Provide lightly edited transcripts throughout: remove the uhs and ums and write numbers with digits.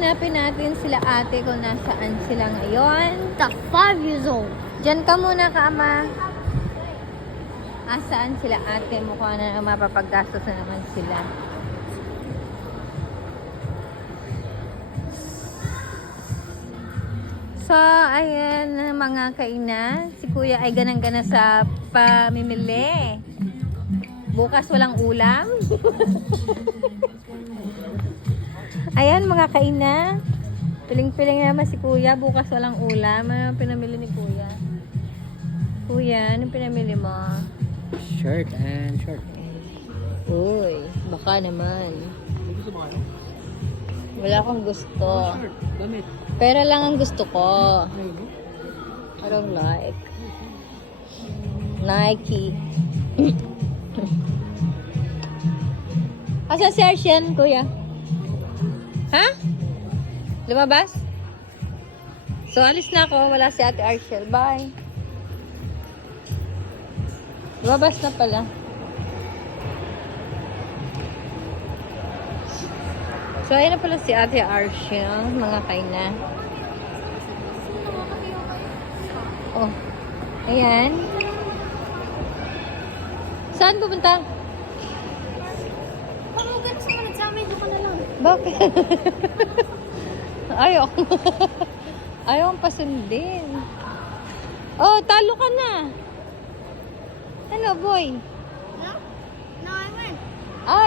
Hanapin natin sila ate kung nasaan sila ngayon. The 5 years old. Diyan ka muna, Kama. Saan sila ate? Mukha na mapapaggastos na naman sila. So, ayan mga kaina. Si Kuya ay ganang-gana sa pamimili. Bukas walang ulam. Ayan mga kaina. Piling-piling naman si Kuya. Bukas walang ulam. Ano pinamili ni Kuya? Kuya, anong pinamili mo? Shirt and short. Uy, baka naman. Wala akong gusto. Damit. Pero lang ang gusto ko. I don't like. Nike. Asa si Arshen, Kuya? Ha? Lumabas? So, alis na ako. Wala si Ate Arshel. Bye. Lumabas na pala. So, ayun na pala si Ate Arshel, mga kaina. Oh, ayan. Saan pupunta? Pag-ugan sa mga nagsamay, doon ka na lang. Bakit? Ayaw. Ayaw ang pasundin. Oh, talo ka na. Ano, boy? No? No, I win.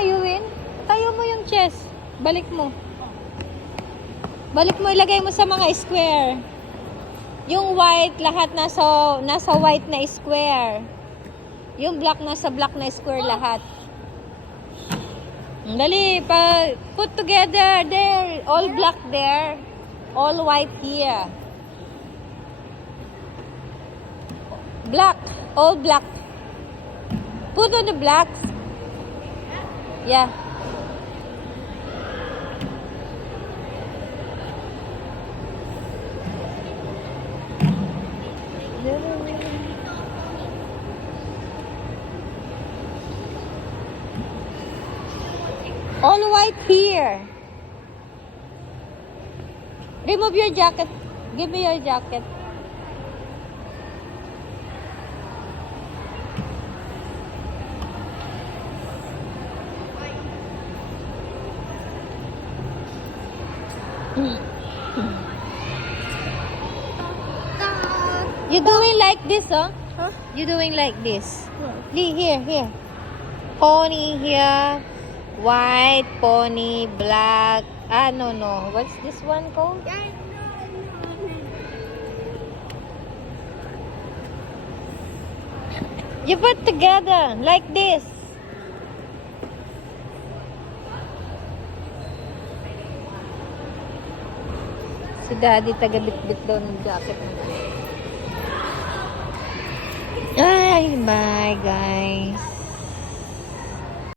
You win? Tayo mo yung chess. Balik mo. Balik mo, ilagay mo sa mga square. Yung white, lahat nasa white na square. Yung black, nasa black na square lahat. Dali, put together there. All black there. All white here. Black. All black. Put on the blacks. Yeah. All white here. Remove your jacket. Give me your jacket. You doing like this, huh? Huh? You doing like this? Here. Pony here. White, pony, black. No. What's this one called? You put together like this. Si Daddy taga-bit-bit daw ng jacket na. Ay, bye guys.